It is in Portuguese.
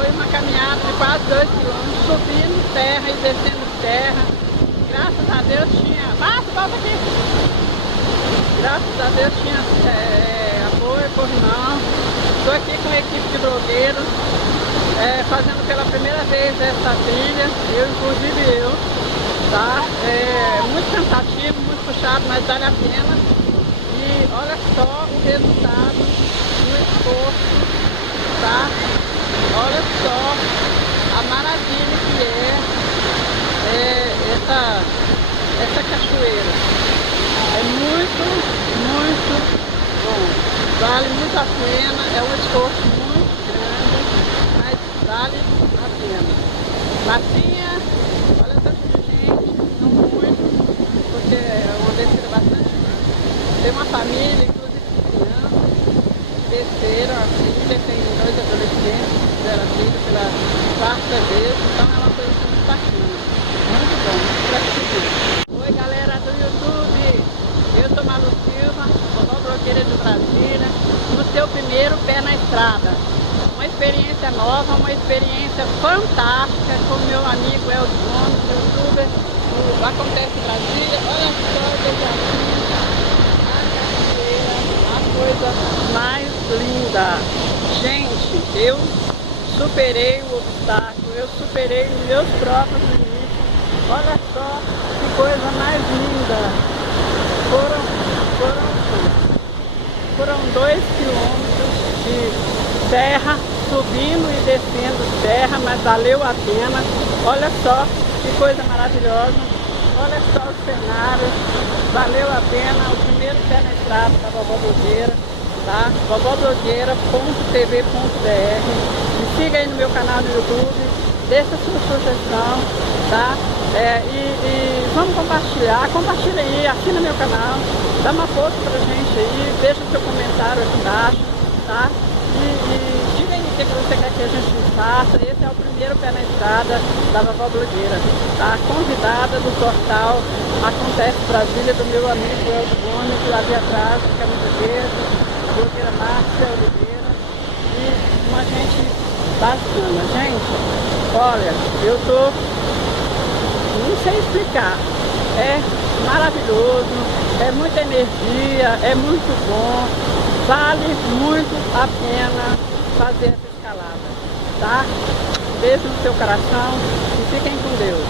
Foi uma caminhada de quase 2 quilômetros, subindo terra e descendo terra. Graças a Deus tinha... Márcio, volta aqui! Graças a Deus tinha apoio, corrimão. Estou aqui com a equipe de blogueiros, fazendo pela primeira vez essa trilha, inclusive eu, tá? Muito cansativo, muito puxado, mas vale a pena. E olha só o resultado do esforço, tá? Olha só a maravilha que essa cachoeira. É muito, muito bom. Vale muito a pena, é um esforço muito grande, mas vale a pena. Marcinha, olha o tanto de gente, não muito, porque é uma descida bastante grande. Tem uma família, inclusive de crianças, desceram a trilha, tem 2 adolescentes que fizeram a trilha pela 4ª vez, então é uma coisa muito bacana. Muito bom, para seguir. Oi galera do YouTube, eu sou Malu Silva, vovó blogueira de Brasília, no seu primeiro pé na estrada. Uma experiência nova, uma experiência fantástica com meu amigo Elton Gomes, youtuber, Acontece Brasília. Olha só, veja a cachoeira, a coisa mais linda. Gente, eu superei o obstáculo, eu superei os meus próprios limites. Olha só que coisa mais linda. Foram 2 quilômetros de terra, subindo e descendo terra, mas valeu a pena. Olha só que coisa maravilhosa. Olha só o cenário. Valeu a pena. O primeiro pé na estrada da Vovó Blogueira, tá? vovoblogueira.tv.br. Me siga aí no meu canal no YouTube. Deixa a sua sugestão, tá? E vamos compartilhar, compartilha aí, assina meu canal, dá uma força pra gente aí, deixa o seu comentário aqui embaixo, tá? E diga aí o que você quer que a gente faça. Esse é o primeiro pé na estrada da Vovó Blogueira, tá? Convidada do portal Acontece Brasília, do meu amigo Elton Gomes, ali atrás, camisa verde, a blogueira Márcia Oliveira, e uma gente bacana. Gente, olha, eu não sei explicar, é maravilhoso, é muita energia, é muito bom, vale muito a pena fazer essa escalada, tá? Beijo no seu coração e fiquem com Deus.